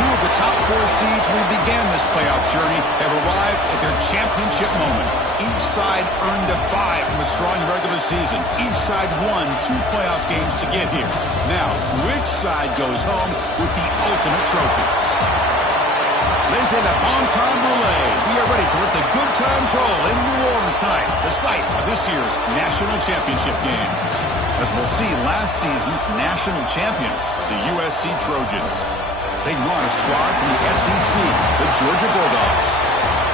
two of the top four seeds when we began this playoff journey have arrived at their championship moment. Each side earned a bye from a strong regular season. Each side won 2 playoff games to get here. Now, which side goes home with the ultimate trophy? C'est le bon temps roulé. We are ready to let the good times roll in New Orleans tonight, the site of this year's national championship game. As we'll see, last season's national champions, the USC Trojans, taking on a squad from the SEC, the Georgia Bulldogs.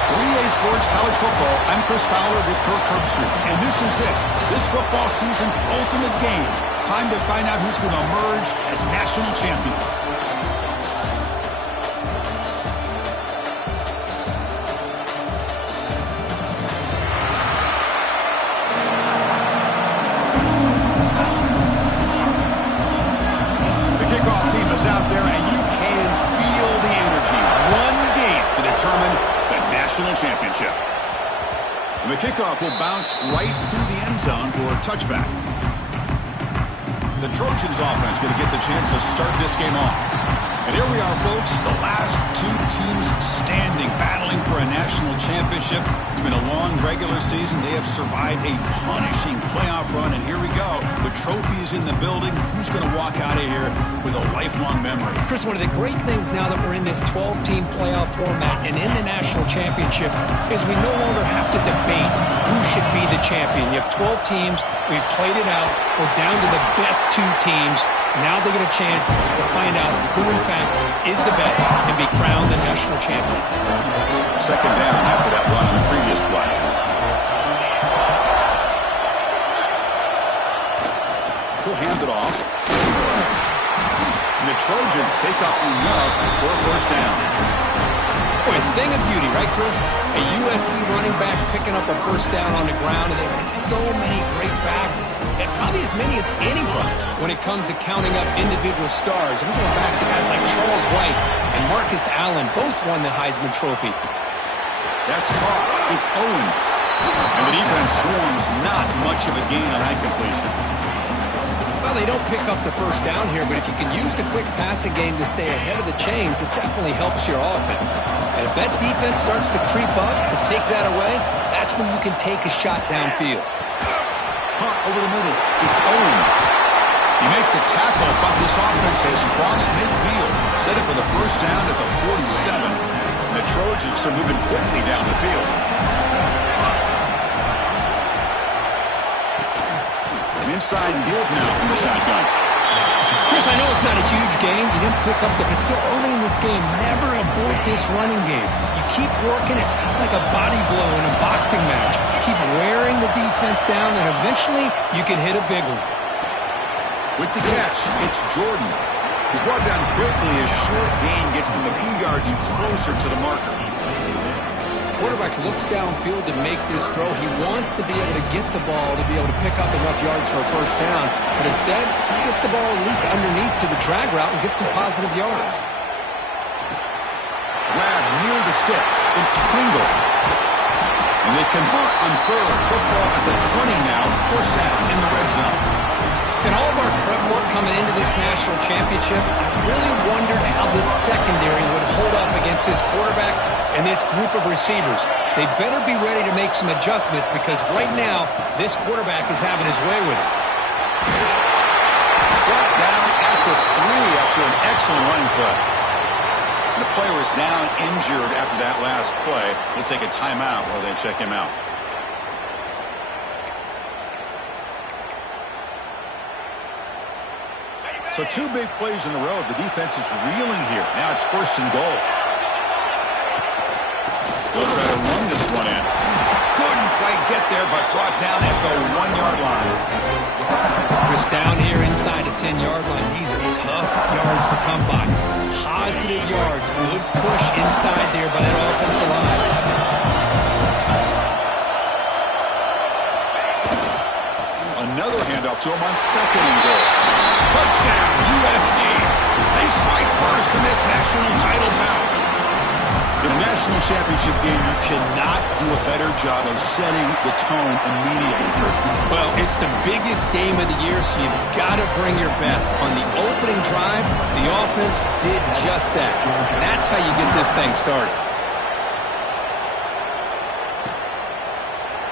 For EA Sports College Football, I'm Chris Fowler with Kirk Herbstreit, and this is it. This football season's ultimate game. Time to find out who's going to emerge as national champion. Out there, and you can feel the energy. One game to determine the national championship. And the kickoff will bounce right through the end zone for a touchback. The Trojans offense going to get the chance to start this game off. And here we are, folks, the last 2 teams standing, battling for a national championship. It's been a long regular season. They have survived a punishing playoff run, and here we go. The trophy is in the building. Who's going to walk out of here with a lifelong memory? Chris, one of the great things now that we're in this 12-team playoff format and in the national championship is we no longer have to debate who should be the champion. You have 12 teams. We've played it out. We're down to the best 2 teams. Now they get a chance to find out who, in fact, is the best and be crowned the national champion. Second down after that run on the previous play. He'll hand it off. And the Trojans pick up enough for a first down. Boy, a thing of beauty, right, Chris? A USC running back picking up a first down on the ground, and they've had so many great backs, and probably as many as anybody when it comes to counting up individual stars. We're going back to guys like Charles White and Marcus Allen, both won the Heisman Trophy. That's caught. It's Owens. And the defense swarms not much of a gain on that completion. Well, they don't pick up the first down here, but if you can use the quick passing game to stay ahead of the chains, it definitely helps your offense. And if that defense starts to creep up and take that away, that's when you can take a shot downfield. Hunt over the middle. It's Owens. You make the tackle, but this offense has crossed midfield. Set up with a first down at the 47. And the Trojans are moving quickly down the field. Inside deals now from the shotgun. Chris, I know it's not a huge game. You didn't pick up it's so early in this game. Never abort this running game. You keep working. It's kind of like a body blow in a boxing match. Keep wearing the defense down, and eventually you can hit a big one. With the catch, it's Jordan. He's brought down quickly as short gain gets them a few yards closer to the marker. Quarterback looks downfield to make this throw. He wants to be able to get the ball to be able to pick up enough yards for a first down, but instead he gets the ball at least underneath to the drag route and gets some positive yards. Grab near the sticks. It's Kringle. And they convert on third. Football at the 20 now. First down in the red zone. In all of our prep work coming into this national championship, I really wondered how this secondary would hold up against this quarterback and this group of receivers. They better be ready to make some adjustments because right now, this quarterback is having his way with it. Brought down at the 3 after an excellent running play. The player was down injured after that last play. We'll take a timeout while they check him out. So 2 big plays in a row. The defense is reeling here. Now it's first and goal. They'll try to run this one in. Couldn't quite get there, but brought down at the 1-yard line. Chris, down here inside the 10-yard line. These are tough yards to come by. Positive yards. Good push inside there by that offensive line. Another handoff to him on second and goal. Touchdown, USC. They strike first in this national title bout. In a national championship game, you cannot do a better job of setting the tone immediately. Well, it's the biggest game of the year, so you've got to bring your best. On the opening drive, the offense did just that. That's how you get this thing started.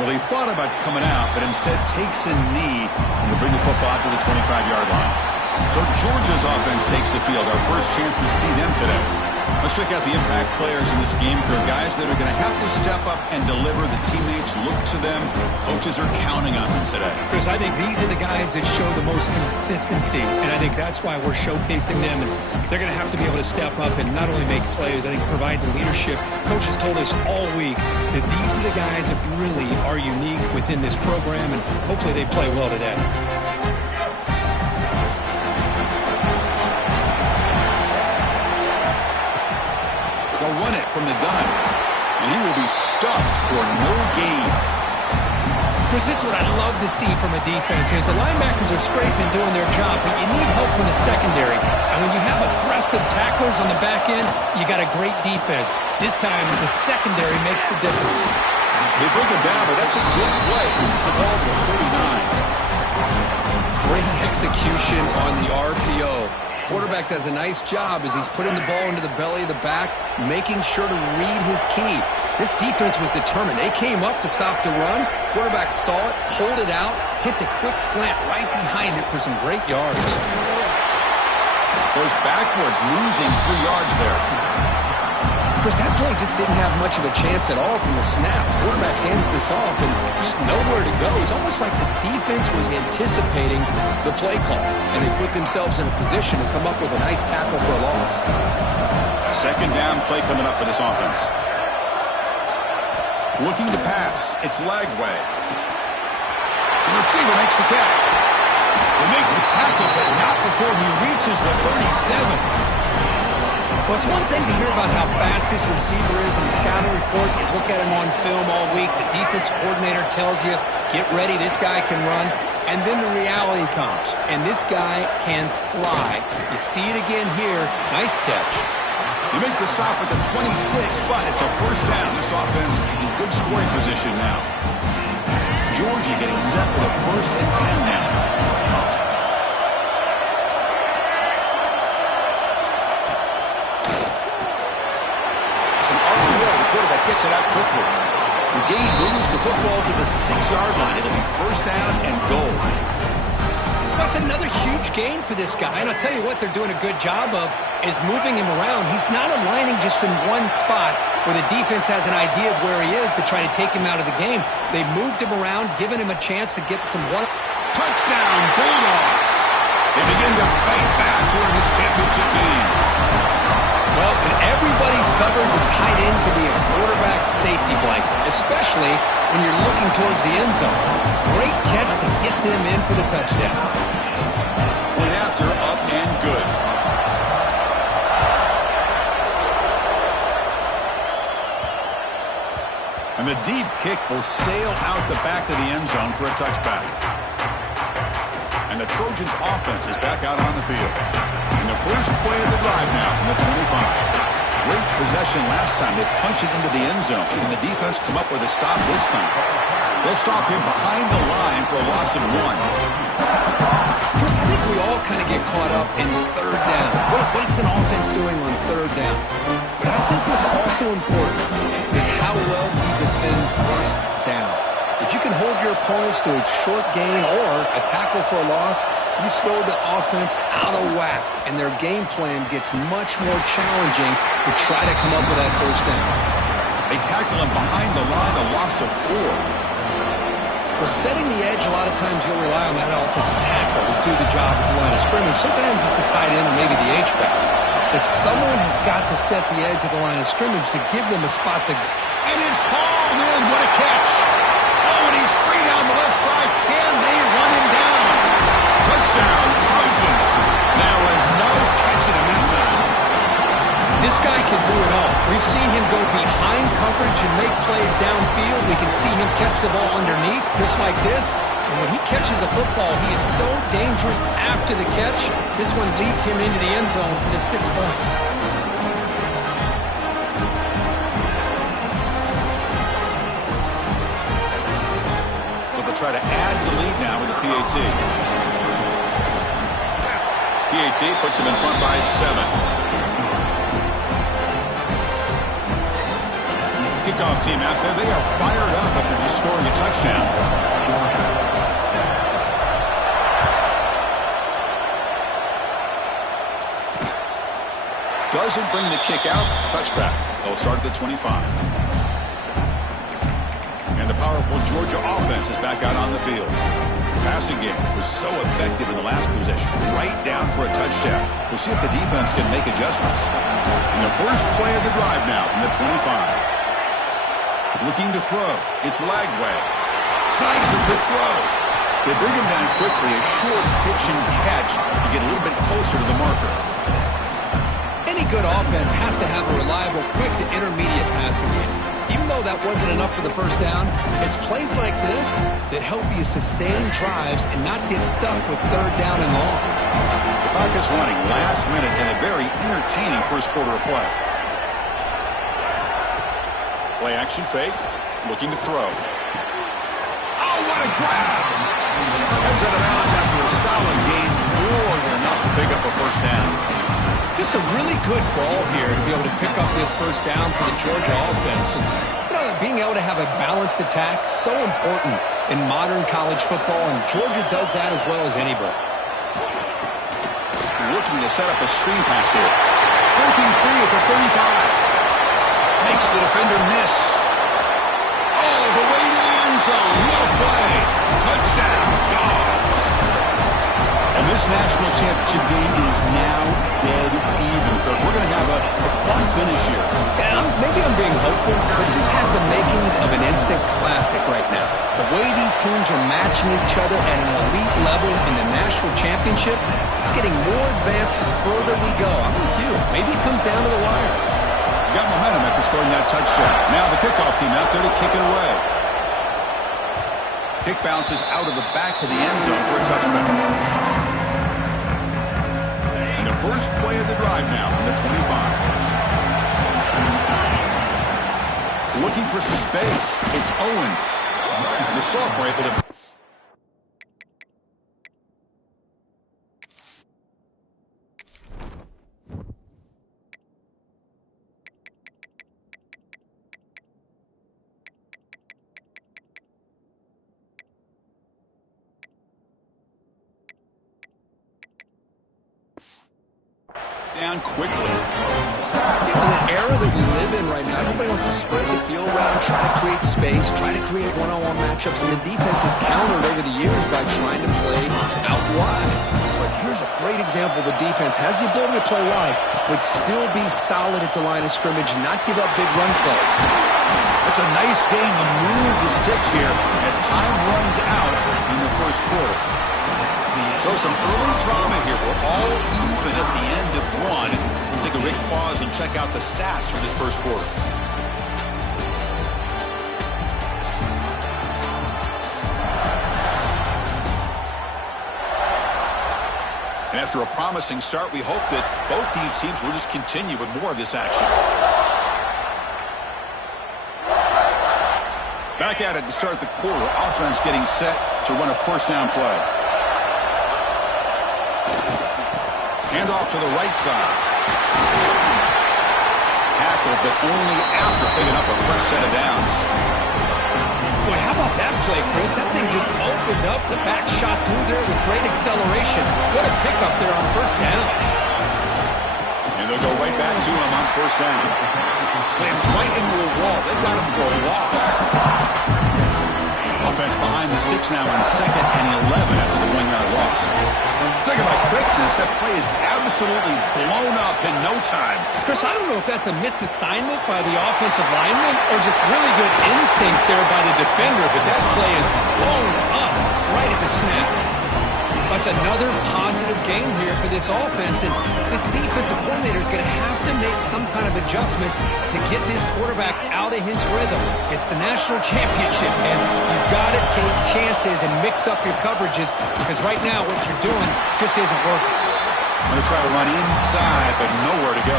Well, he thought about coming out, but instead takes a knee and will bring the football out to the 25-yard line. So Georgia's offense takes the field. Our first chance to see them today. Let's check out the impact players in this game. For guys that are going to have to step up and deliver. The teammates look to them. Coaches are counting on them today. Chris, I think these are the guys that show the most consistency, and I think that's why we're showcasing them. And they're going to have to be able to step up and not only make plays, I think provide the leadership. Coach has told us all week that these are the guys that really are unique within this program, and hopefully they play well today. They'll run it from the gun, and he will be stuffed for no gain. Chris, this is what I love to see from a defense is the linebackers are scraping, doing their job, but you need help from the secondary. And when you have aggressive tacklers on the back end, you got a great defense. This time, the secondary makes the difference. They bring him down, but that's a good play. Moves the ball to the 39. Great execution on the RPO. Quarterback does a nice job as he's putting the ball into the belly of the back, making sure to read his key. This defense was determined. They came up to stop the run. Quarterback saw it, pulled it out, hit the quick slant right behind it for some great yards. Goes backwards, losing 3 yards there. Chris, that play just didn't have much of a chance at all from the snap. Quarterback hands this off and just nowhere to go. It's almost like the defense was anticipating the play call, and they put themselves in a position to come up with a nice tackle for a loss. Second down play coming up for this offense. Looking to pass. It's Lagway. The receiver makes the catch. They make the tackle, but not before he reaches the 37. Well, it's one thing to hear about how fast this receiver is in the scouting report. You look at him on film all week. The defense coordinator tells you, get ready, this guy can run. And then the reality comes, and this guy can fly. You see it again here. Nice catch. You make the stop at the 26, but it's a first down. This offense in good scoring position now. Georgia getting set with a 1st and 10 now. Gets it out quickly. The gain moves the football to the 6-yard line. It'll be first down and goal. That's another huge gain for this guy. And I'll tell you what they're doing a good job of is moving him around. He's not aligning just in one spot where the defense has an idea of where he is to try to take him out of the game. They've moved him around, given him a chance to get some one. Touchdown, Bulldogs. They begin to fight back here in this championship game. Well, when everybody's covered, the tight end can be a quarterback safety blanket, especially when you're looking towards the end zone. Great catch to get them in for the touchdown. Point after, up and good. And the deep kick will sail out the back of the end zone for a touchback. And the Trojans' offense is back out on the field. And the first play of the drive now from the 25. Great possession last time. They punch it into the end zone. And the defense come up with a stop this time. They'll stop him behind the line for a loss of 1. Chris, I think we all kind of get caught up in third down. What's an offense doing on third down? But I think what's also important is how well you defend first down. If you can hold your opponents to a short gain or a tackle for a loss, you throw the offense out of whack, and their game plan gets much more challenging to try to come up with that first down. They tackle him behind the line, a loss of 4. Well, setting the edge, a lot of times you'll rely on that offensive tackle to do the job at the line of scrimmage. Sometimes it's a tight end or maybe the H-back. But someone has got to set the edge of the line of scrimmage to give them a spot to... And it's hauled in. What a catch. Oh, and he's free down the left side. Can they run him down? Touchdown, Trojans. There was no catch in the meantime. This guy can do it all. We've seen him go behind coverage and make plays downfield. We can see him catch the ball underneath, just like this. And when he catches a football, he is so dangerous after the catch. This one leads him into the end zone for the 6 points. PAT. PAT puts them in front by 7. Kickoff team out there, they are fired up after just scoring a touchdown. Doesn't bring the kick out. Touchback. They'll start at the 25. And the powerful Georgia offense is back out on the field. Passing game was so effective in the last possession. Right down for a touchdown. We'll see if the defense can make adjustments. And the first play of the drive now from the 25. Looking to throw. It's Lagway. Slides a good throw. They bring him down quickly. A short pitch and catch to get a little bit closer to the marker. Any good offense has to have a reliable, quick to intermediate passing game. Even though that wasn't enough for the first down, it's plays like this that help you sustain drives and not get stuck with third down and long. The clock is running last minute in a very entertaining first quarter of play. Play action fake, looking to throw. Oh, what a grab! Heads out of bounds after a solid gain, more than enough to pick up a first down. Just a really good ball here to be able to pick up this first down for the Georgia offense. And, being able to have a balanced attack, so important in modern college football, and Georgia does that as well as anybody. Looking to set up a screen pass here. Breaking free at the 35. Makes the defender miss. All the way to the end zone. What a play. Touchdown, Dogs. And this national championship game is now dead even, Kirk. We're going to have a fun finish here. Yeah, maybe I'm being hopeful, but this has the makings of an instant classic right now. The way these teams are matching each other at an elite level in the national championship, it's getting more advanced the further we go. I'm with you. Maybe it comes down to the wire. Got momentum after scoring that touchdown. Now the kickoff team out there to kick it away. Kick bounces out of the back of the end zone for a touchback. First play of the drive now from the 25. Looking for some space. It's Owens. The sophomore able to... down quickly. In the era that we live in right now, everybody wants to spread the field around, try to create space, try to create one-on-one matchups, and the defense has countered over the years by trying to play out wide. But here's a great example. The defense has the ability to play wide, but still be solid at the line of scrimmage and not give up big run plays. That's a nice game to move the sticks here as time runs out in the first quarter. So some early drama here. We're all even at the end of one. Let's take a quick pause and check out the stats from this first quarter. And after a promising start, we hope that both these teams will just continue with more of this action. Back at it to start the quarter. Offense getting set to run a first down play. Hand off to the right side. Tackle, but only after picking up a fresh set of downs. Boy, how about that play, Chris? That thing just opened up the back shot through there with great acceleration. What a pickup there on first down. And they'll go right back to him on first down. Slams right into a wall. They've got him for a loss. Offense behind the 6 now in 2nd and 11 after the 1-yard loss. Talking about quickness, that play is absolutely blown up in no time. Chris, I don't know if that's a misassignment by the offensive lineman or just really good instincts there by the defender, but that play is blown up right at the snap. That's another positive game here for this offense, and this defensive coordinator is going to have to make some kind of adjustments to get this quarterback out of his rhythm. It's the national championship, man. You've got to take chances and mix up your coverages because right now what you're doing just isn't working. I'm going to try to run inside, but nowhere to go.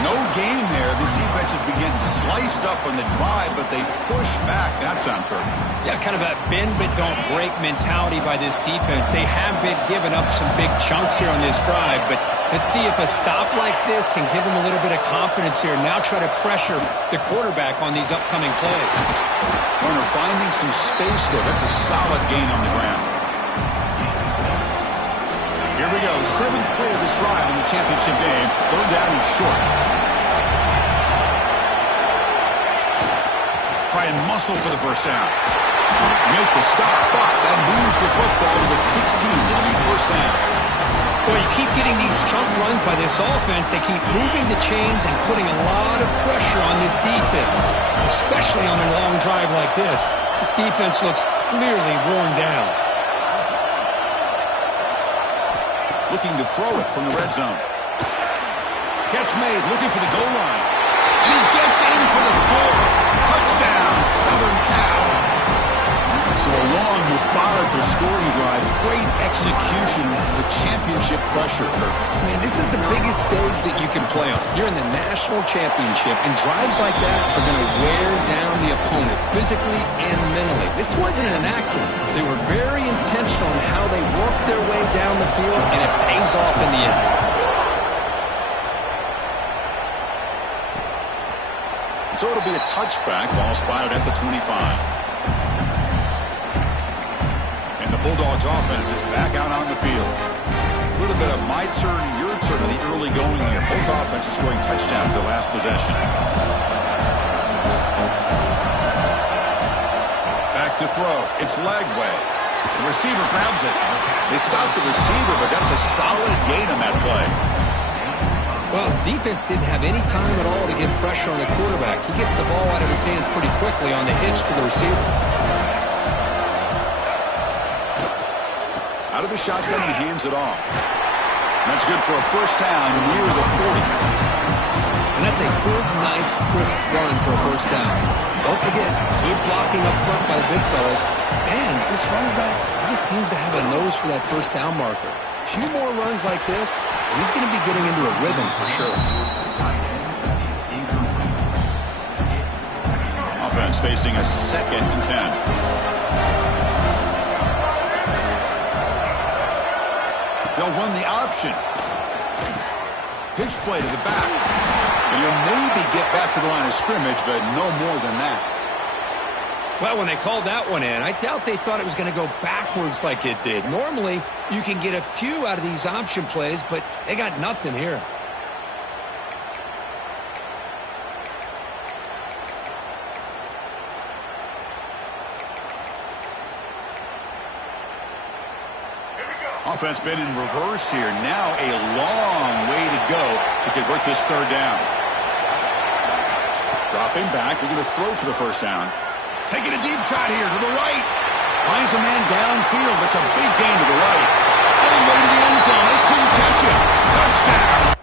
No gain there. This defense has been getting sliced up on the drive, but they push back. That's on Kirk. Yeah, kind of a bend but don't break mentality by this defense. They have been giving up some big chunks here on this drive, but let's see if a stop like this can give them a little bit of confidence here. Now try to pressure the quarterback on these upcoming plays. Runner finding some space there. That's a solid gain on the ground. Here we go. 7th play of this drive in the championship game. 3rd down and short. Try and muscle for the first down. Make the stop, but that moves the football to the 16. It'll be first down. Well, you keep getting these chunk runs by this offense. They keep moving the chains and putting a lot of pressure on this defense, especially on a long drive like this. This defense looks clearly worn down. Looking to throw it from the red zone. Catch made, looking for the goal line. And he gets in for the score. Touchdown, Southern Cal. So a long, methodical scoring drive. Great execution with championship pressure, Kirk. Man, this is the biggest stage that you can play on. You're in the national championship, and drives like that are going to wear down the opponent physically and mentally. This wasn't an accident. They were very intentional in how they worked their way down the field, and it pays off in the end. So it'll be a touchback. Ball spotted at the 25. Bulldogs offense is back out on the field. A little bit of my turn, your turn in the early going here. Both offenses scoring touchdowns their last possession. Back to throw. It's Lagway. The receiver grabs it. They stop the receiver, but that's a solid gain on that play. Well, defense didn't have any time at all to get pressure on the quarterback. He gets the ball out of his hands pretty quickly on the hitch to the receiver. Out of the shotgun, he hands it off. That's good for a first down near the 40. And that's a good, nice, crisp run for a first down. Don't forget, good blocking up front by the big fellas. And this running back, he just seems to have a nose for that first down marker. A few more runs like this, and he's going to be getting into a rhythm for sure. Offense facing a 2nd and 10. They'll run the option. Pitch play to the back. And you'll maybe get back to the line of scrimmage, but no more than that. Well, when they called that one in, I doubt they thought it was going to go backwards like it did. Normally, you can get a few out of these option plays, but they got nothing here. Offense been in reverse here. Now a long way to go to convert this 3rd down. Dropping back. They're going to throw for the first down. Taking a deep shot here to the right. Finds a man downfield. That's a big gain to the right. All the way to the end zone. They couldn't catch him. Touchdown.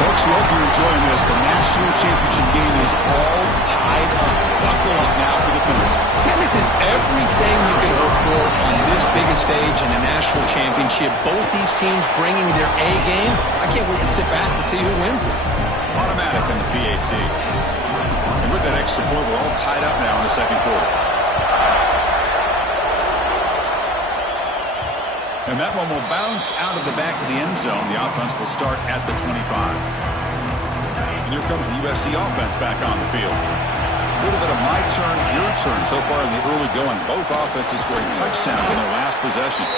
Folks, we hope you're enjoying this. The national championship game is all tied up. Buckle up now for the finish. Man, this is everything you can hope for on this biggest stage in a national championship. Both these teams bringing their A game. I can't wait to sit back and see who wins it. Automatic on the PAT. And with that extra point, we're all tied up now in the 2nd quarter. And that one will bounce out of the back of the end zone. The offense will start at the 25. And here comes the USC offense back on the field. A little bit of my turn, your turn so far in the early going. Both offenses scoring touchdowns in their last possessions.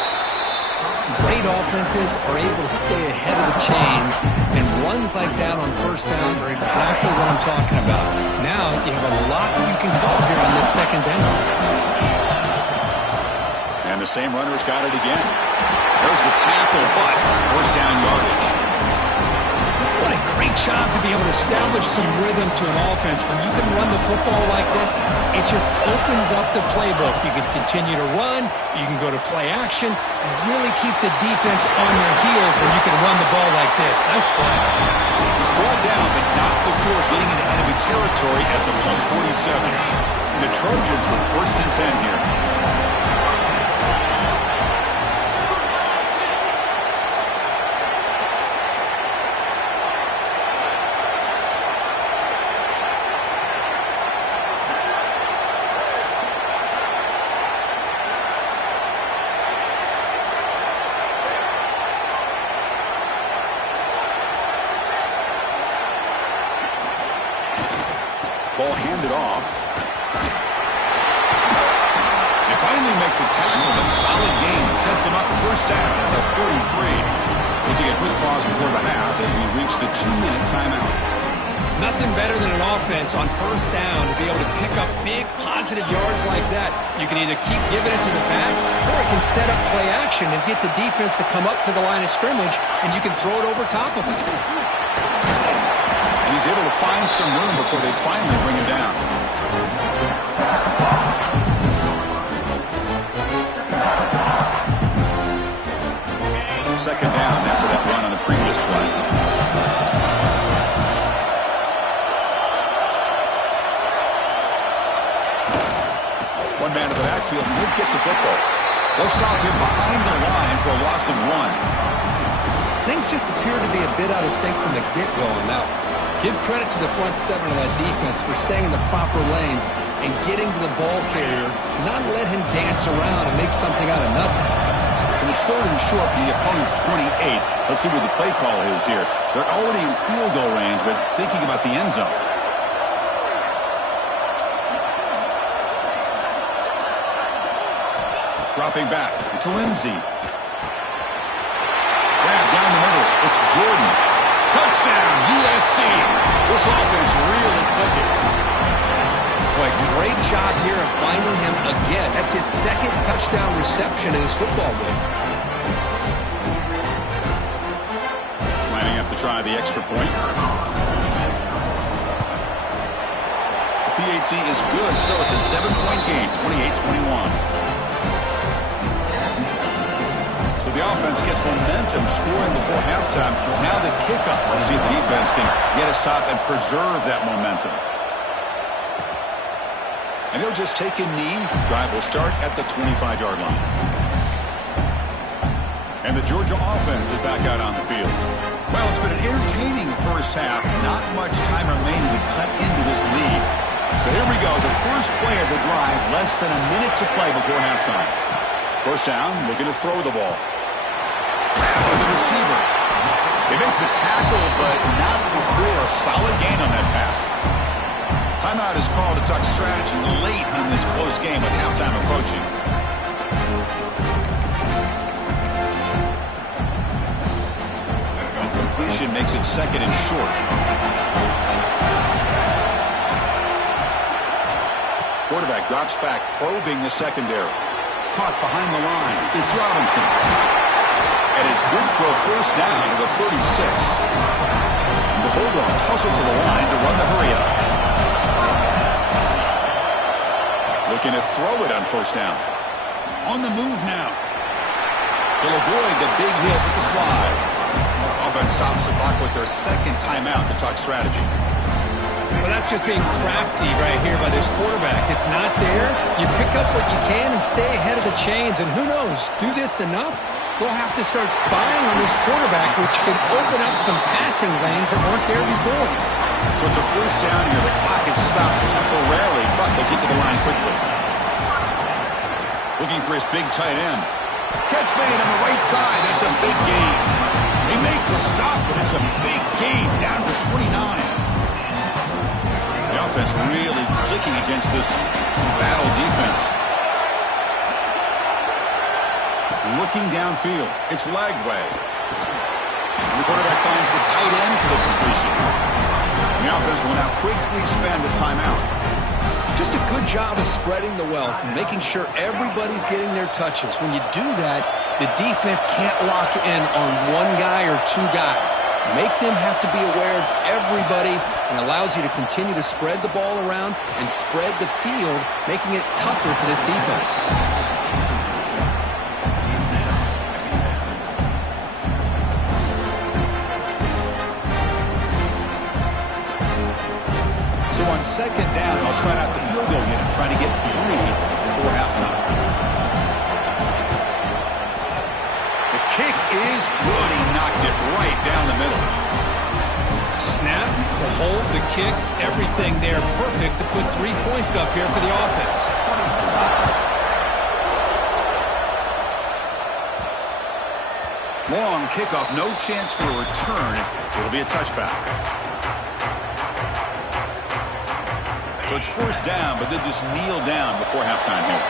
Great offenses are able to stay ahead of the chains, and runs like that on first down are exactly what I'm talking about. Now you have a lot that you can call here on this 2nd down. And the same runner's got it again. There's the tackle, but first down yardage. What a Great job to be able to establish some rhythm to an offense. When you can run the football like this, it just opens up the playbook. You can continue to run, you can go to play action, and really keep the defense on their heels when you can run the ball like this. Nice play. He's brought down, but not before getting into enemy territory at the plus 47. The Trojans were 1st and 10 here. Ball handed off. They finally make the tackle, but solid gain sets him up 1st down at the 33. We'll take a quick pause before the half as we reach the 2-minute timeout. Nothing better than an offense on 1st down to be able to pick up big positive yards like that. You can either keep giving it to the back, or it can set up play action and get the defense to come up to the line of scrimmage, and you can throw it over top of it. And he's able to find some room before they finally bring him down. Second down after that run on the previous play. One man to the backfield, and he'll get the football. They'll stop him behind the line for a loss of 1. Things just appear to be a bit out of sync from the get-go on that one. Give credit to the front 7 of that defense for staying in the proper lanes and getting to the ball carrier, not let him dance around and make something out of nothing. And it's 3rd and short from the opponent's 28. Let's see what the play call is here. They're already in field goal range, but thinking about the end zone. Dropping back. It's Lindsey. Grab down the middle. It's Jordan. Touchdown, USC. This offense really clicking. Boy, great job here of finding him again. That's his 2nd touchdown reception in his football game. Lining up to try the extra point. The PAT is good, so it's a 7-point game, 28-21. So the offense gets momentum, scoring before halftime. Now the kickoff. We'll see if the defense can get a stop and preserve that momentum. And he'll just take a knee. Drive will start at the 25-yard line. And the Georgia offense is back out on the field. Well, it's been an entertaining first half. Not much time remaining to cut into this lead. So here we go. The first play of the drive. Less than a minute to play before halftime. 1st down, looking to throw the ball. To the receiver. They make the tackle, but not before a solid gain on that pass. Timeout is called to talk strategy late in this close game with halftime approaching. Completion makes it 2nd and short. Quarterback drops back, probing the secondary. Caught behind the line. It's Robinson. And it's good for a 1st down to the 36. And the Bulldogs hustle to the line to run the hurry up. Looking to throw it on 1st down. On the move now. He'll avoid the big hit with the slide. Offense stops the clock with their 2nd timeout to talk strategy. Well, that's just being crafty right here by this quarterback. It's not there. You pick up what you can and stay ahead of the chains. And who knows, do this enough, they'll have to start spying on this quarterback, which could open up some passing lanes that weren't there before. So it's a 1st down here. The clock is stopped temporarily, but they'll get to the line quickly. Looking for his big tight end. Catch made on the right side. That's a big gain. They make the stop, but it's a big gain down to 29. The offense really clicking against this battle defense. Looking downfield. It's Lagway. And the quarterback finds the tight end for the completion. And the offense will now quickly spend a timeout. Just a good job of spreading the wealth and making sure everybody's getting their touches. When you do that, the defense can't lock in on one guy or two guys. Make them have to be aware of everybody, and allows you to continue to spread the ball around and spread the field, making it tougher for this defense. So on second down, I'll try out the field goal unit, trying to get 3 before halftime. The kick is good. He knocked it right down the middle. Snap, the hold, the kick, everything there perfect to put 3 points up here for the offense. Long kickoff, no chance for a return. It'll be a touchback. So it's first down, but they just kneel down before halftime here.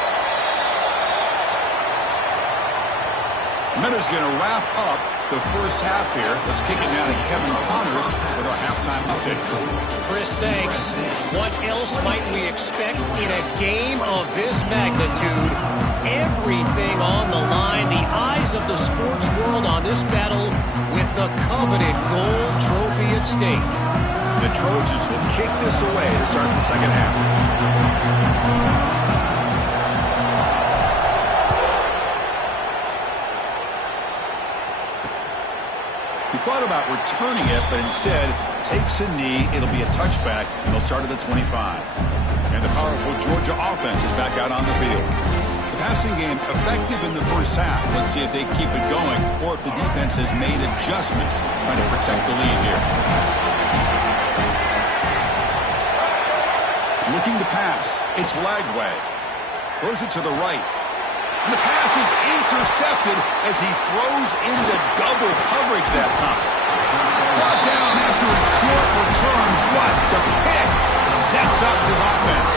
Minter's going to wrap up the first half here. Let's kick it down to Kevin Connors with our halftime update. Chris, thanks. What else might we expect in a game of this magnitude? Everything on the line. The eyes of the sports world on this battle with the coveted gold trophy at stake. The Trojans will kick this away to start the second half. He thought about returning it, but instead takes a knee. It'll be a touchback, and they'll start at the 25. And the powerful Georgia offense is back out on the field. The passing game effective in the first half. Let's see if they keep it going, or if the defense has made adjustments trying to protect the lead here. Looking to pass. It's Lagway. Throws it to the right. And the pass is intercepted as he throws into double coverage that time. Brought down after a short return. What the pick sets up his offense.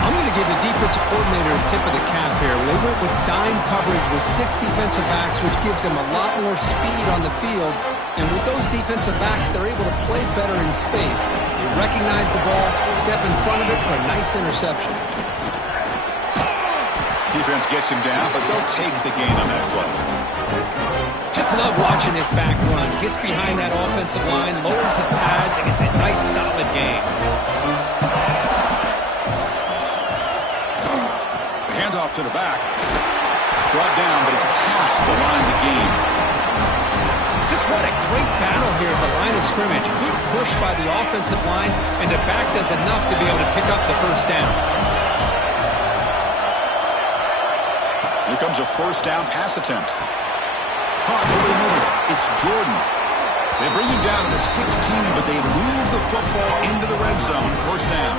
I'm going to give the defensive coordinator a tip of the cap here. They went with dime coverage with 6 defensive backs, which gives them a lot more speed on the field. And with those defensive backs, they're able to play better in space. They recognize the ball, step in front of it for a nice interception. Defense gets him down, but they'll take the gain on that play. Just love watching this back run. Gets behind that offensive line, lowers his pads, and it's a nice, solid game. Handoff to the back. Brought down, but it's past the line to gain. Just what a great battle here at the line of scrimmage. Good push by the offensive line, and the back does enough to be able to pick up the first down. Here comes a first down pass attempt. Caught over the middle. It's Jordan. They bring him down to the 16, but they move the football into the red zone. First down.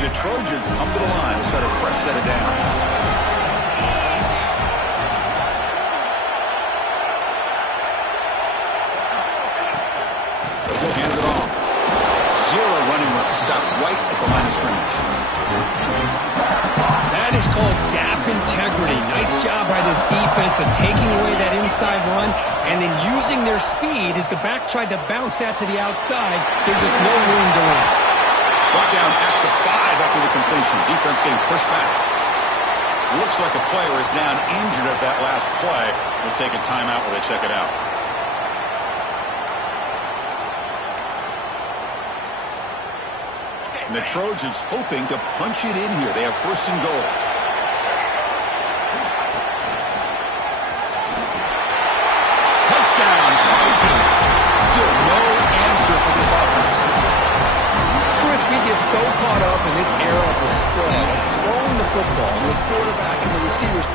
The Trojans come to the line to set a fresh set of downs. Hand it off. Zero running room. Stop right at the line of scrimmage. That is called gap integrity. Nice job by this defense of taking away that inside run and then using their speed as the back tried to bounce that to the outside. There's just no room to run. Brought down at the 5 after the completion. Defense getting pushed back. Looks like a player is down injured at that last play. We'll take a timeout while they check it out. And the Trojans hoping to punch it in here. They have first and goal. Touchdown, Trojans. Still no answer for this offense. Chris, we get so caught up in this era of the spread, of throwing the football, the quarterback and the receivers.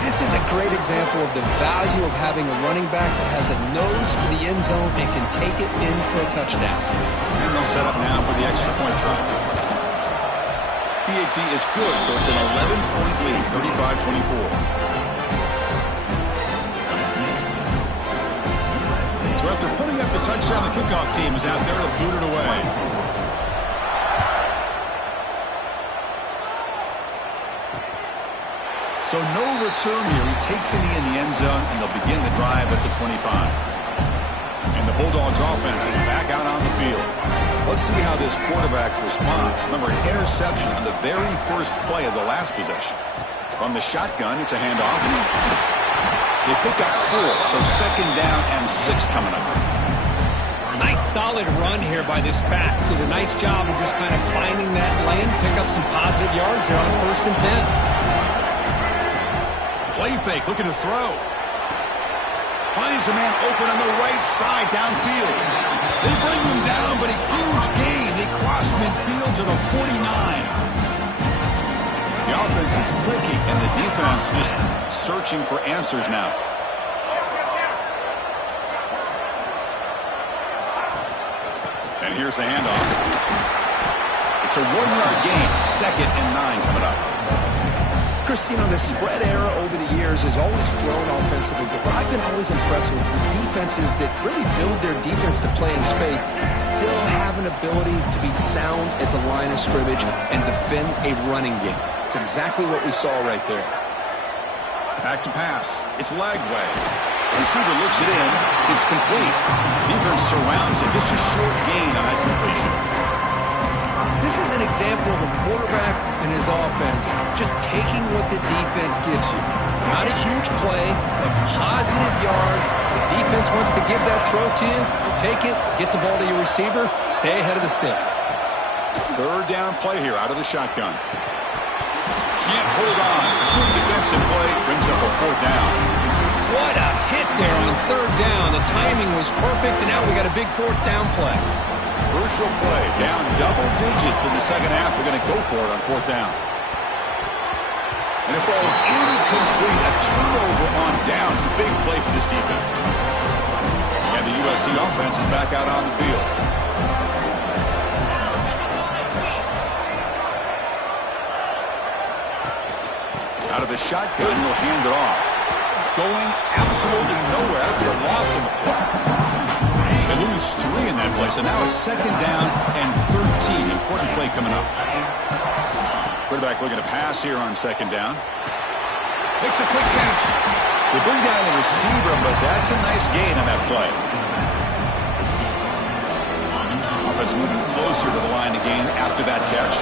This is a great example of the value of having a running back that has a nose for the end zone and can take it in for a touchdown. And they'll set up now for the extra point try. PAT is good, so it's an 11-point lead, 35-24. So after putting up the touchdown, the kickoff team is out there to boot it away. So no return here. He takes a knee in the end zone, and they'll begin the drive at the 25. And the Bulldogs offense is back out on the field. Let's see how this quarterback responds. Remember, an interception on the very first play of the last possession. From the shotgun, it's a handoff. They pick up 4, so 2nd down and 6 coming up. Nice solid run here by this back. Did a nice job of just kind of finding that lane, pick up some positive yards there on 1st and 10. Play fake, looking to throw. Finds a man open on the right side downfield. They bring him down, but a huge gain. They cross midfield to the 49. The offense is clicking, and the defense just searching for answers now. And here's the handoff. It's a 1-yard gain, 2nd and 9 coming up. Chris, you know, the spread era over the years has always grown offensively, but I've been always impressed with defenses that really build their defense to play in space, still have an ability to be sound at the line of scrimmage and defend a running game. It's exactly what we saw right there. Back to pass. It's leg way. Receiver looks it in. It's complete. Defense surrounds it. Just a short gain on that completion. This is an example of a quarterback and his offense just taking what the defense gives you. Not a huge play, but positive yards. The defense wants to give that throw to you. You take it, get the ball to your receiver, stay ahead of the sticks. 3rd down play here out of the shotgun. Can't hold on. Good defensive play brings up a 4th down. What a hit there on 3rd down. The timing was perfect, and now we got a big 4th down play. Crucial play, down double digits in the 2nd half. They're going to go for it on 4th down. And it falls incomplete. A turnover on downs. Big play for this defense. And the USC offense is back out on the field. Out of the shotgun, he'll hand it off. Going absolutely nowhere. That'll be a loss on the play. They lose 3 in that play, so now it's 2nd down and 13. Important play coming up. Quarterback looking to pass here on 2nd down. Makes a quick catch. They bring down the receiver, but that's a nice gain on that play. Offense moving closer to the line to gain after that catch.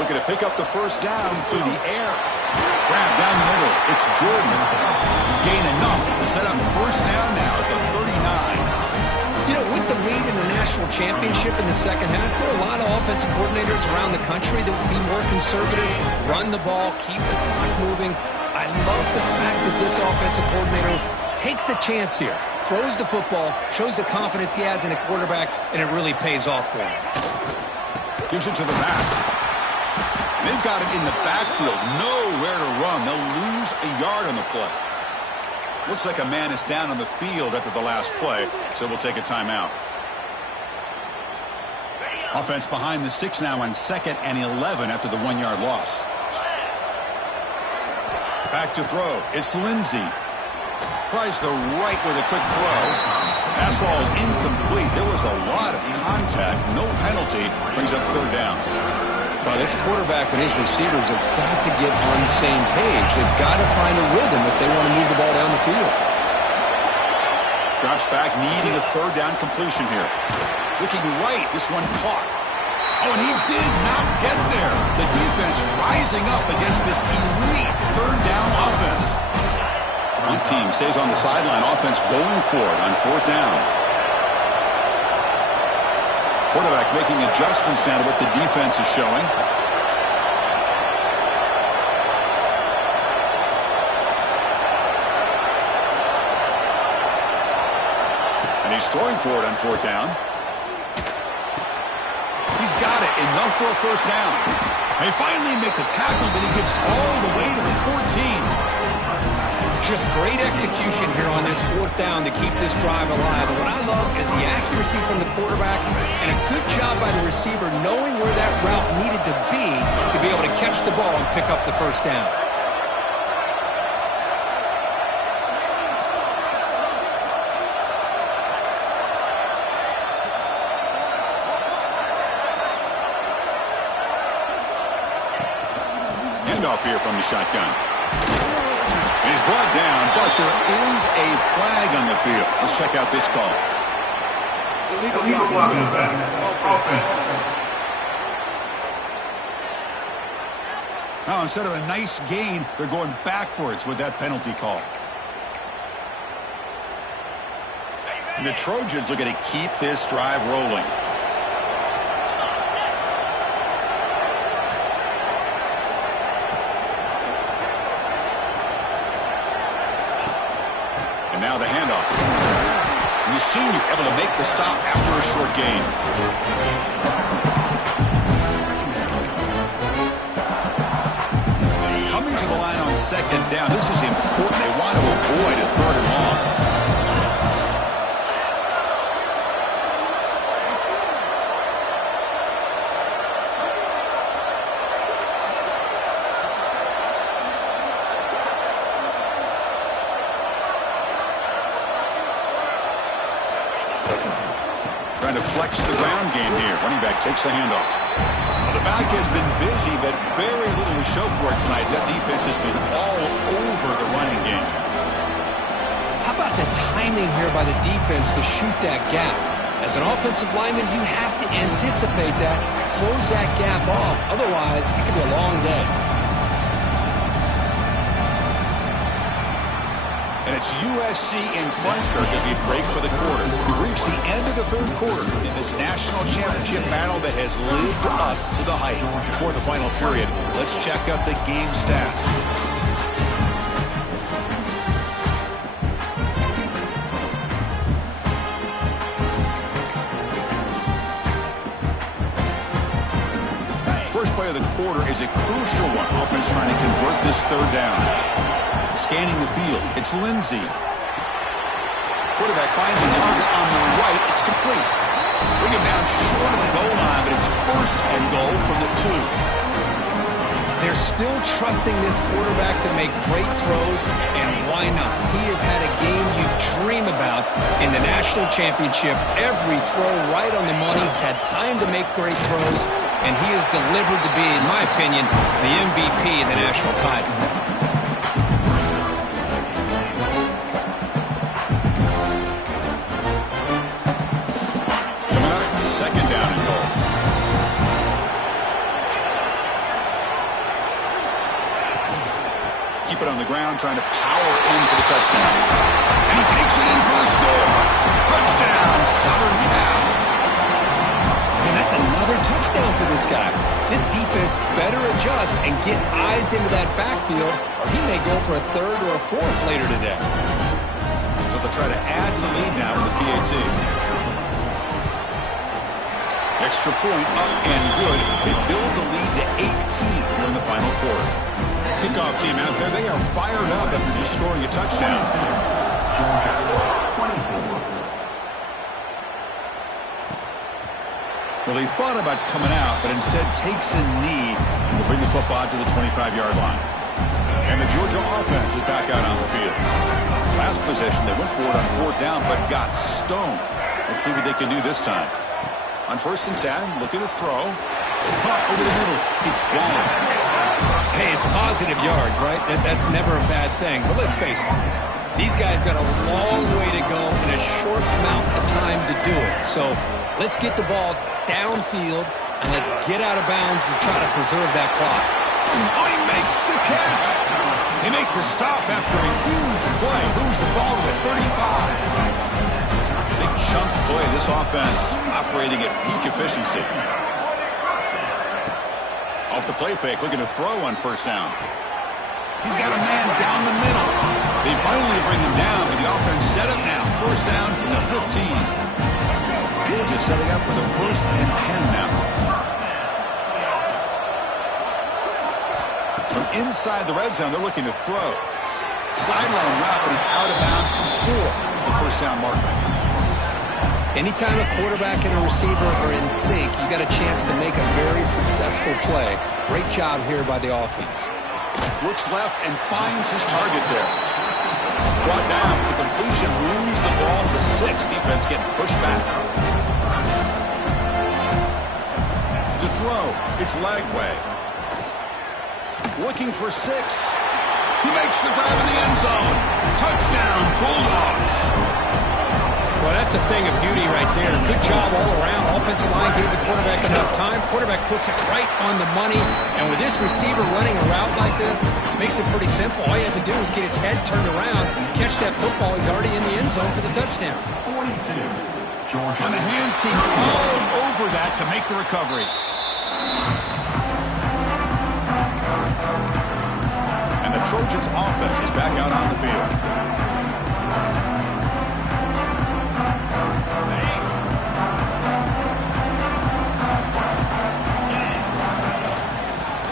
Looking to pick up the 1st down through the air. Grab down the middle. It's Jordan. Gain enough to set up 1st down now at the 39. You know, with the lead in the national championship in the 2nd half, there are a lot of offensive coordinators around the country that would be more conservative, run the ball, keep the clock moving. I love the fact that this offensive coordinator takes a chance here, throws the football, shows the confidence he has in a quarterback, and it really pays off for him. Gives it to the back. They've got it in the backfield. Nowhere to run. They'll lose a yard on the play. Looks like a man is down on the field after the last play, so we'll take a timeout. Offense behind the 6 now on 2nd and 11 after the 1-yard loss. Back to throw. It's Lindsey. Tries the right with a quick throw. Pass ball is incomplete. There was a lot of contact. No penalty. Brings up 3rd down. Well, this quarterback and his receivers have got to get on the same page. They've got to find a rhythm if they want to move the ball down the field. Drops back, needing a 3rd down completion here. Looking right, this one caught. Oh, and he did not get there. The defense rising up against this elite 3rd down offense. One team stays on the sideline. Offense going for it on 4th down. Quarterback making adjustments down to what the defense is showing. And he's throwing for it on 4th down. He's got it. Enough for a 1st down. They finally make the tackle, but he gets all the way to the 14. Just great execution here on this 4th down to keep this drive alive. And what I love is the accuracy from the quarterback and a good job by the receiver knowing where that route needed to be able to catch the ball and pick up the 1st down. handoff here from the shotgun. And he's brought down, but there is a flag on the field. Let's check out this call. Illegal blocking effect. Offense. Now, instead of a nice gain, they're going backwards with that penalty call. And the Trojans are going to keep this drive rolling. And now the handoff. And the senior able to make the stop after a short gain. Coming to the line on second down. This is important. They want to avoid a third and long. Trying to flex the ground game here. Running back takes the handoff. Well, the back has been busy, but very little to show for it tonight. That defense has been all over the running game. How about the timing here by the defense to shoot that gap? As an offensive lineman, you have to anticipate that, close that gap off. Otherwise, it could be a long day. And it's USC in front, Kirk, as we break for the quarter. We've reached the end of the third quarter in this national championship battle that has lived up to the hype. Before the final period, let's check out the game stats. First play of the quarter is a crucial one. Offense trying to convert this third down. Scanning the field. It's Lindsey. Quarterback finds a target on the right. It's complete. Bring him down short of the goal line, but it's first and goal from the 2. They're still trusting this quarterback to make great throws, and why not? He has had a game you dream about in the national championship. Every throw right on the money. He's had time to make great throws, and he has delivered to be, in my opinion, the MVP of the national title. Second down and goal. Keep it on the ground, trying to power in for the touchdown. And he takes it in for the score. Touchdown, Southern Cal. And that's another touchdown for this guy. This defense better adjust and get eyes into that backfield, or he may go for a third or a fourth later today. So they'll try to add to the lead now with the PAT. Extra point up and good. They build the lead to 18 here in the final quarter. Kickoff team out there. They are fired up after just scoring a touchdown. Well, he thought about coming out, but instead takes a knee and will bring the football to the 25-yard line. And the Georgia offense is back out on the field. Last possession, they went for it on fourth down, but got stoned. Let's see what they can do this time. On 1st and 10, looking to throw. Caught over the middle. It's gone. Hey, it's positive yards, right? That's never a bad thing. But let's face it, these guys got a long way to go in a short amount of time to do it. So let's get the ball downfield, and let's get out of bounds to try to preserve that clock. Oh, he makes the catch. They make the stop after a huge play. Moves the ball to the 35. Big chunk play. This offense operating at peak efficiency. Off the play fake, looking to throw on 1st down. He's got a man down the middle. They finally bring him down, but the offense set up now. 1st down from the 15. Georgia setting up for the 1st and 10 now. From inside the red zone, they're looking to throw. Sideline route, but he's out of bounds before the 1st down marker. Anytime a quarterback and a receiver are in sync, you got a chance to make a very successful play. Great job here by the offense. Looks left and finds his target there. Brought down with the completion, moves the ball to the 6. Defense getting pushed back. To throw, it's Lagway. looking for 6. He makes the grab in the end zone. Touchdown, Bulldogs. Well, that's a thing of beauty right there. Good job all around. Offensive line gave the quarterback enough time. Quarterback puts it right on the money. And with this receiver running a route like this, makes it pretty simple. All you have to do is get his head turned around, catch that football. He's already in the end zone for the touchdown. 42, Georgia. On the hands team all over that to make the recovery. And the Trojans offense is back out on the field.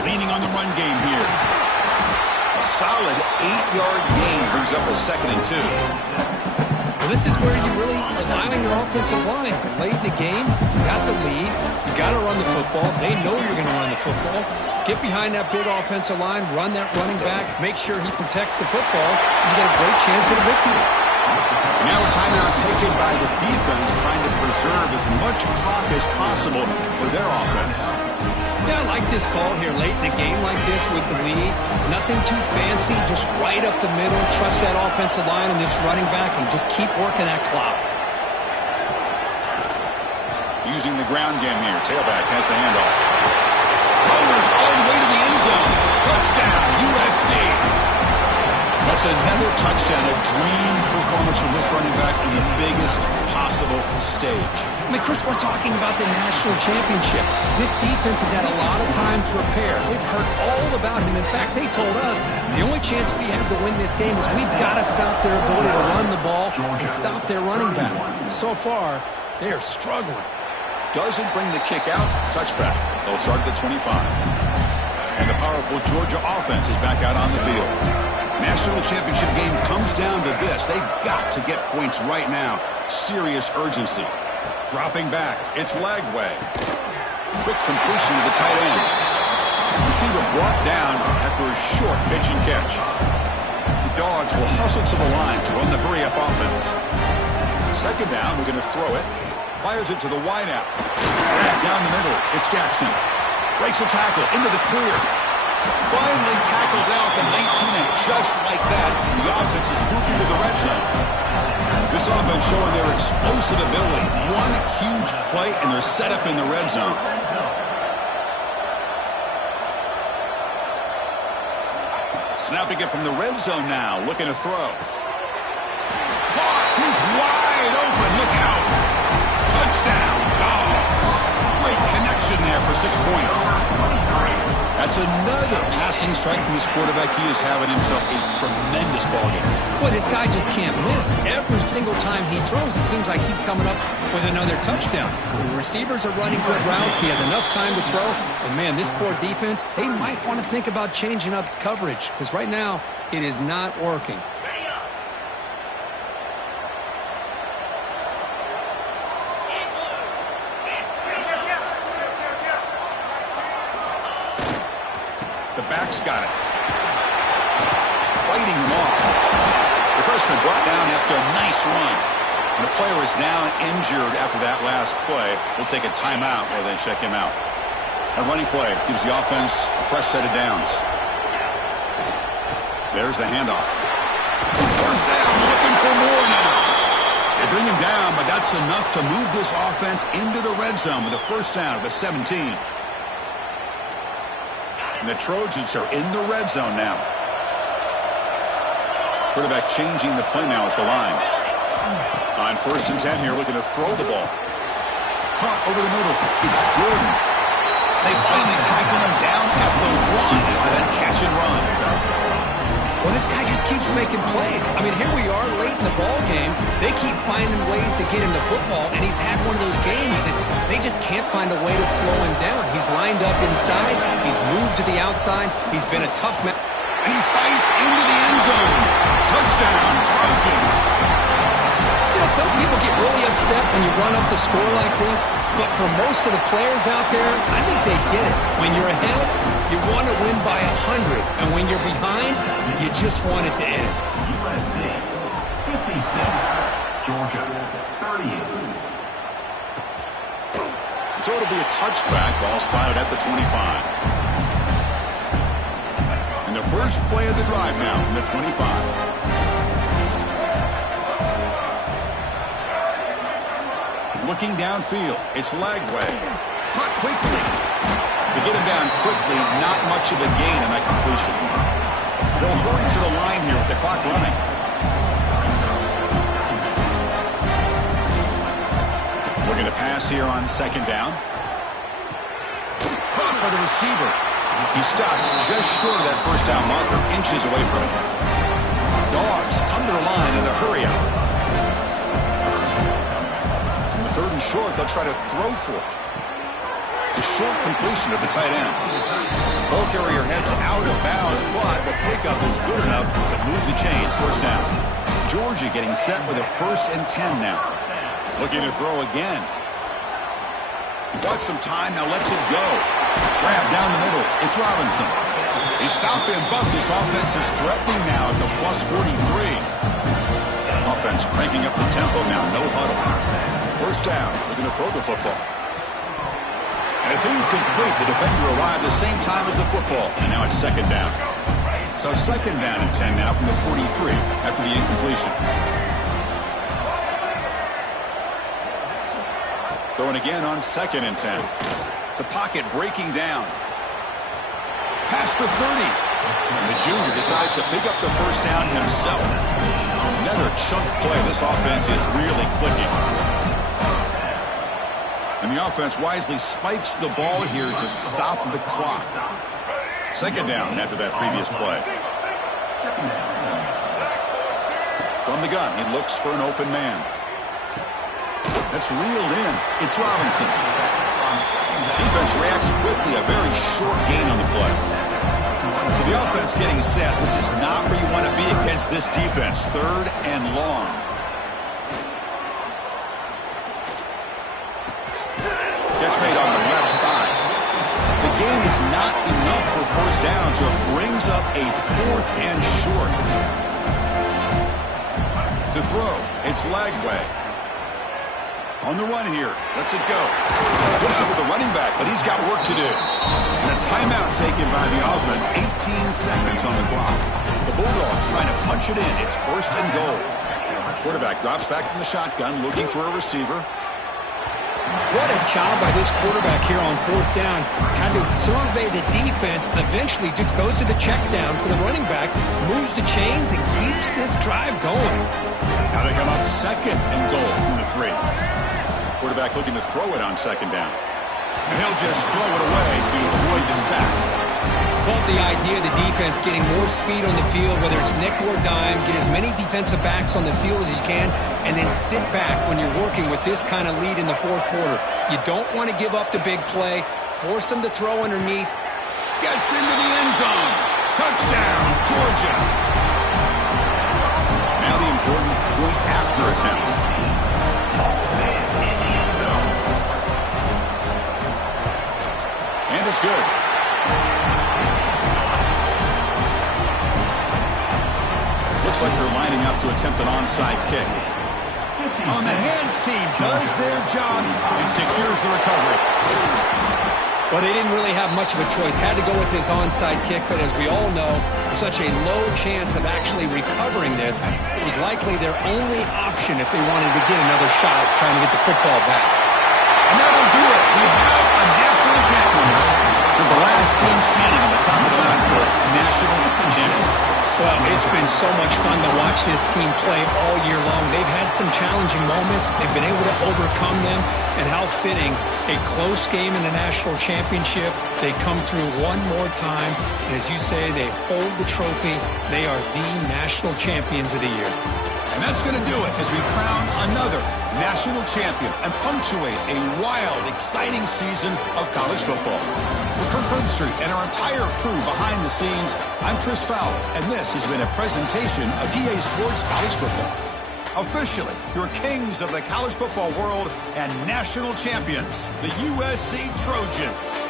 Leaning on the run game here. A solid 8-yard gain brings up a 2nd and 2. Well, this is where you really rely on your offensive line. Late in the game, you got the lead. You got to run the football. They know you're going to run the football. Get behind that big offensive line, run that running back, make sure he protects the football. You got a great chance at a victory. Now a timeout taken by the defense, trying to preserve as much clock as possible for their offense. Yeah, I like this call here late in the game like this with the lead. Nothing too fancy, just right up the middle. Trust that offensive line and this running back and just keep working that clock. Using the ground game here. Tailback has the handoff. Rolls all the way to the end zone. Touchdown, USC. That's another touchdown, a dream performance from this running back in the biggest possible stage. I mean, Chris, we're talking about the national championship. This defense has had a lot of time to prepare. They've heard all about him. In fact, they told us the only chance we have to win this game is we've got to stop their ability to run the ball and stop their running back. So far, they are struggling. Doesn't bring the kick out. Touchback. They'll start at the 25. And the powerful Georgia offense is back out on the field. National championship game comes down to this. They've got to get points right now. Serious urgency. Dropping back. It's Lagway. Quick completion to the tight end. Receiver brought down after a short pitch and catch. The Dogs will hustle to the line to run the hurry-up offense. 2nd down, we're going to throw it. Fires it to the wideout. Down the middle, it's Jackson. Breaks a tackle into the clear. Finally tackled out the 19, and just like that, the offense is moved into the red zone. This offense showing their explosive ability. One huge play, and they're set up in the red zone. Snapping it from the red zone now, looking to throw. Caught! He's wide open, look out! Touchdown, Dogs! Great connection there for 6 points. That's another passing strike from this quarterback. He is having himself a tremendous ballgame. Well, this guy just can't miss. Every single time he throws, it seems like he's coming up with another touchdown. The receivers are running good routes. He has enough time to throw. And, man, this poor defense, they might want to think about changing up coverage because right now it is not working. The back's got it. Fighting him off. The freshman brought down after a nice run. And the player is down injured after that last play. We'll take a timeout while they check him out. A running play gives the offense a fresh set of downs. There's the handoff. First down, looking for more now. They bring him down, but that's enough to move this offense into the red zone with a first down at the 17. And the Trojans are in the red zone now. Quarterback changing the play now at the line. On 1st and 10 here, looking to throw the ball. Caught over the middle. It's Jordan. They finally tackle him down at the 1 after that catch and run. Well, this guy just keeps making plays. I mean, here we are late in the ball game. They keep finding ways to get him the football, and he's had one of those games that they just can't find a way to slow him down. He's lined up inside. He's moved to the outside. He's been a tough man. And he fights into the end zone. Touchdown, Trojans. You know, some people get really upset when you run up the score like this, but for most of the players out there, I think they get it. When you're ahead, you want to win by 100, and when you're behind, you just want it to end. USC 56, Georgia 38. So it'll be a touchback, ball spotted at the 25. And the first play of the drive now from the 25. Looking downfield, it's Lagway. Caught quickly. To get him down quickly, not much of a gain on that completion. They'll hurry to the line here with the clock running. Looking to pass here on second down. Caught by the receiver. He stopped just short of that first down marker, inches away from it. Dogs come to the line in the hurry up. On the third and short, they'll try to throw for it. The short completion of the tight end. Ball carrier heads out of bounds, but the pickup is good enough to move the chains. First down. Georgia getting set with a 1st and 10 now. Looking to throw again. Got some time, now lets it go. Grab down the middle. It's Robinson. They stop him, but this offense is threatening now at the plus 43. Offense cranking up the tempo now, no huddle. First down, looking to throw the football. And it's incomplete. The defender arrived the same time as the football, and now it's second down. So second down and 10 now from the 43 after the incompletion. Throwing again on 2nd and 10. The pocket breaking down. Past the 30. And the junior decides to pick up the first down himself. Another chunk play. This offense is really clicking. And the offense wisely spikes the ball here to stop the clock. Second down after that previous play. From the gun, he looks for an open man. That's reeled in. It's Robinson. Defense reacts quickly. A very short gain on the play. So the offense getting set. This is not where you want to be against this defense. 3rd and long. Catch made on the left side. The gain is not enough for first down, so it brings up a 4th and short. To throw, it's Lagway. On the run here. Lets it go. Goes up with the running back, but he's got work to do. And a timeout taken by the offense. 18 seconds on the clock. The Bulldogs trying to punch it in. It's 1st and goal. Quarterback drops back from the shotgun, looking for a receiver. What a job by this quarterback here on 4th down. Had to survey the defense, eventually just goes to the check down for the running back, moves the chains, and keeps this drive going. Now they come up 2nd and goal from the 3. Quarterback looking to throw it on 2nd down. And he'll just throw it away to avoid the sack. Love the idea of the defense getting more speed on the field, whether it's nickel or dime, get as many defensive backs on the field as you can, and then sit back when you're working with this kind of lead in the 4th quarter. You don't want to give up the big play. Force them to throw underneath. Gets into the end zone. Touchdown, Georgia. Now the important point after attempt. And it's good. Looks like they're lining up to attempt an onside kick. On the hands team does their job and secures the recovery. Well, they didn't really have much of a choice. Had to go with his onside kick, but as we all know, such a low chance of actually recovering this. It was likely their only option if they wanted to get another shot at trying to get the football back. And that'll do it. We have a national champion. They're the last team standing on the top of the mountain for national champions. Well, it's been so much fun to watch this team play all year long. They've had some challenging moments. They've been able to overcome them. And how fitting, a close game in the national championship. They come through one more time. And as you say, they hold the trophy. They are the national champions of the year. And that's going to do it as we crown another national champion and punctuate a wild, exciting season of college football. For Kirk Herbstreit and our entire crew behind the scenes, I'm Chris Fowler, and this has been a presentation of EA Sports College Football. Officially, your kings of the college football world and national champions, the USC Trojans.